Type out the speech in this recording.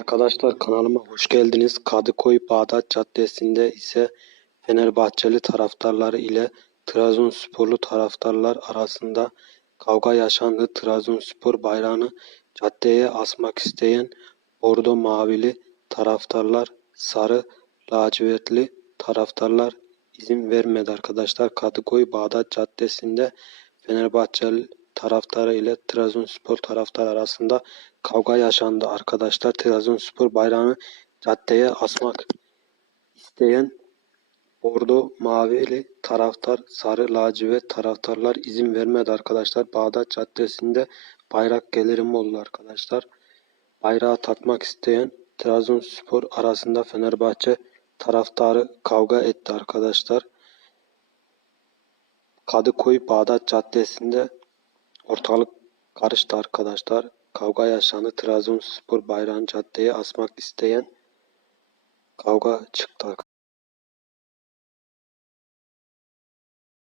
Arkadaşlar kanalıma hoş geldiniz. Kadıköy Bağdat Caddesi'nde ise Fenerbahçeli taraftarları ile Trabzonsporlu taraftarlar arasında kavga yaşandı. Trabzonspor bayrağını caddeye asmak isteyen bordo mavili taraftarlar, sarı lacivertli taraftarlar izin vermedi arkadaşlar. Kadıköy Bağdat Caddesi'nde Fenerbahçeli taraftarı ile Trabzonspor taraftarı arasında kavga yaşandı arkadaşlar. Trabzonspor bayrağını caddeye asmak isteyen bordo mavili taraftar, sarı lacivert taraftarlar izin vermedi arkadaşlar. Bağdat Caddesi'nde bayrak gelirim oldu arkadaşlar. Bayrağı takmak isteyen Trabzonspor arasında Fenerbahçe taraftarı kavga etti arkadaşlar. Kadıköy Bağdat Caddesi'nde ortalık karıştı arkadaşlar. Kavga yaşandı. Trabzonspor bayrağını caddeye asmak isteyen kavga çıktı.